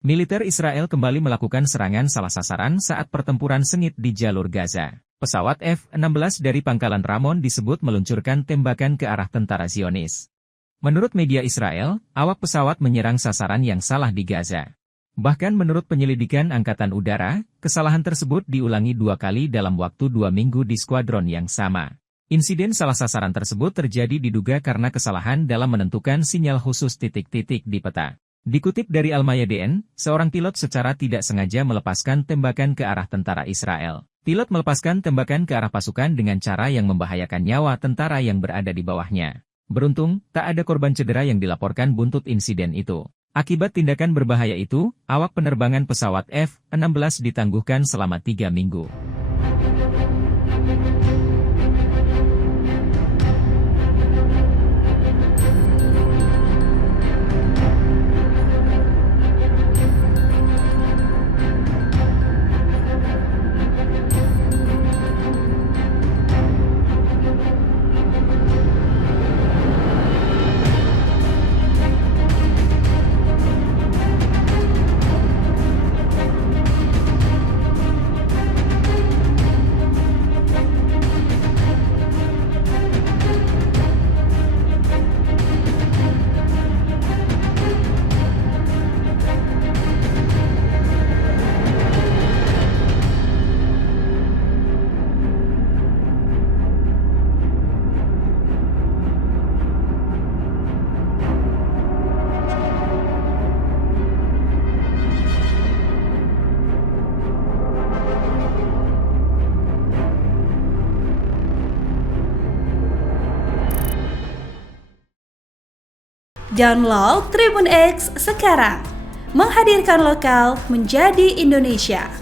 Militer Israel kembali melakukan serangan salah sasaran saat pertempuran sengit di jalur Gaza. Pesawat F-16 dari pangkalan Ramon disebut meluncurkan tembakan ke arah tentara Zionis. Menurut media Israel, awak pesawat menyerang sasaran yang salah di Gaza. Bahkan menurut penyelidikan Angkatan Udara, kesalahan tersebut diulangi 2 kali dalam waktu 2 minggu di skuadron yang sama. Insiden salah sasaran tersebut terjadi diduga karena kesalahan dalam menentukan sinyal khusus titik-titik di peta. Dikutip dari Al-Mayadeen, seorang pilot secara tidak sengaja melepaskan tembakan ke arah tentara Israel. Pilot melepaskan tembakan ke arah pasukan dengan cara yang membahayakan nyawa tentara yang berada di bawahnya. Beruntung, tak ada korban cedera yang dilaporkan buntut insiden itu. Akibat tindakan berbahaya itu, awak penerbangan pesawat F-16 ditangguhkan selama 3 minggu. Download Tribun X sekarang, menghadirkan lokal menjadi Indonesia.